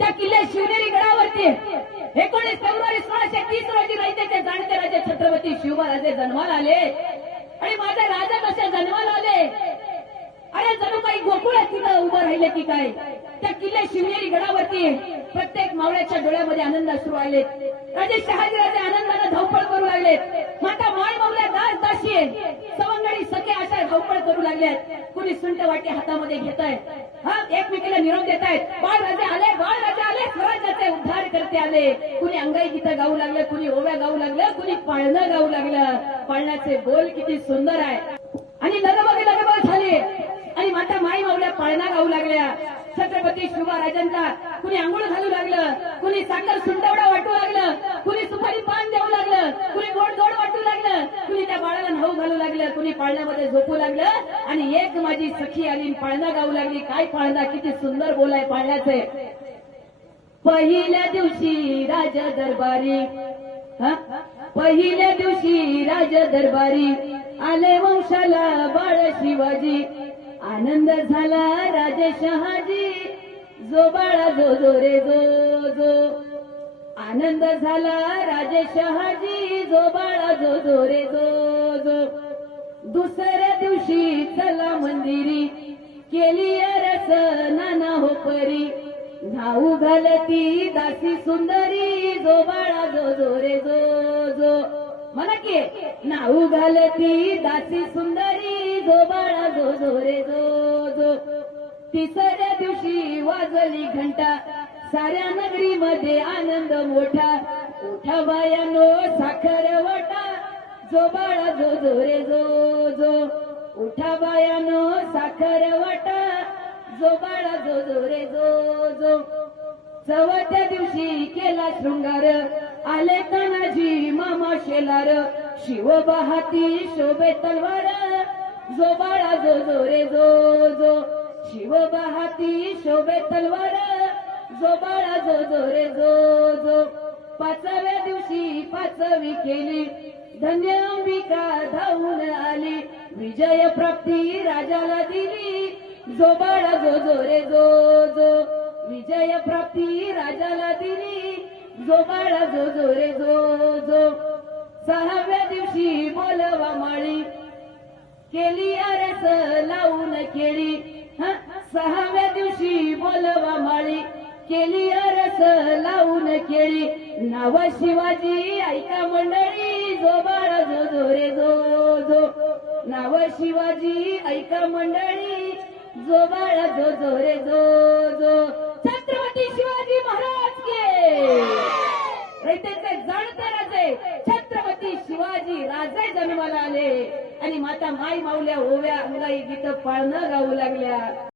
त्या किल्ले शिवनेरी गडावरती एकोणीस फेब्रुवारी सोळाशे तीस रोजी रायतेचे जाणते राजे छत्रपती शिवराजे जन्माला आले. आणि माझे राजा कसे जन्माला आले? अरे जणू काही गोकुळात तिथं उभं राहिले की काय? त्या किल्ले शिवनेरी गडावरती प्रत्येक मावळ्याच्या डोळ्यामध्ये आनंद अश्रू आले राजे शहाजीराजे आनंदाने धावपळ करू लागले. माता माळ मावल्या दास दाशी सवंगडी सखे अशा धावपळ करू लागल्यात. कुणी सुंट वाटी हातामध्ये घेत आहे हा एकमेकीला निरोप देत आहेत बाळ राजे आले बाळ! उद्धार कुणी अंगाई गीतं गाऊ लागलं कुणी ओव्या गाऊ लागलं कुणी पाळणं गाऊ लागलं. पाळण्याचे बोल किती सुंदर आहे. आणि लगबग लगबग झाले. आणि माता माई मावल्या पाळणा गाऊ लागल्या. छत्रपती शिवराजांचा कुणी आंघोळ घालू लागलं कुणी साखर सुंदवडा वाटू लागलं कुणी सुपारी पान देऊ लागलं कुणी गोड गोड वाटू लागलं कुणी त्या बाळाला नाऊ घालू लागलं कुणी पाळण्यामध्ये झोपू लागलं. आणि एक माझी सखी आली पाळणा गाऊ लागली. काय पाळणा किती सुंदर बोल आहे पाळण्याचे. पहिल्या दिवशी राजा दरबारी पहिल्या दिवशी राजा दरबारी आले वंशाला बाळ शिवाजी. आनंद झाला राजे शहाजी. जो बाळा जो जो रे जो जो. आनंद झाला राजे शहाजी. जो बाळा जो जो रे जो जो. दुसऱ्या दिवशी चला मंदिरी. केली रस नाना हो परी नाऊ घालती दासी सुंदरी जो बाळा जो जो रे जो जो. म्हणा की नाऊ घालती दासी सुंदरी जो बाळा जो जो रे जो जो. तिसऱ्या दिवशी वाजली घंटा साऱ्या नगरीमध्ये आनंद मोठा. उठा बायानो साखर वाटा जो बाळा जो जो रे जो जो. उठा बायानो साखर वाटा जो बाळा जो जो रे जो जो. चवथ्या दिवशी केला शृंगार आले तानाजी मामा शेलार. शिव बहाती शोभे तलवार. जो बाळा जो जो रे जो जो. शिव बहाती शोभे तलवार. जो बाळा जो जो रे जो जो. पाचव्या दिवशी पाचवी केली. धन्य अंबिका धावून आली. विजय प्राप्ती राजाला दिली. जो बाळा जो जो रे जो जो. विजय प्राप्ती राजाला दिली. जो बाळा जो जो रे जो जो. सहाव्या दिवशी बोलवा माळी. केली अरस लावून केळी. सहाव्या दिवशी बोलवा माळी. केली अरस लावून केळी. नाव शिवाजी ऐका मंडळी. जो बाळा जो जो रे जो जो. नाव शिवाजी ऐका मंडळी. जो बाळा जो जो रे जो जो. छत्रपती शिवाजी महाराज के. रयतेचे जाणते राजे छत्रपती शिवाजी राजे जन्माला आले. आणि माता माई माऊल्या ओव्या अंगाई गीत पाळणं गाऊ लागल्या.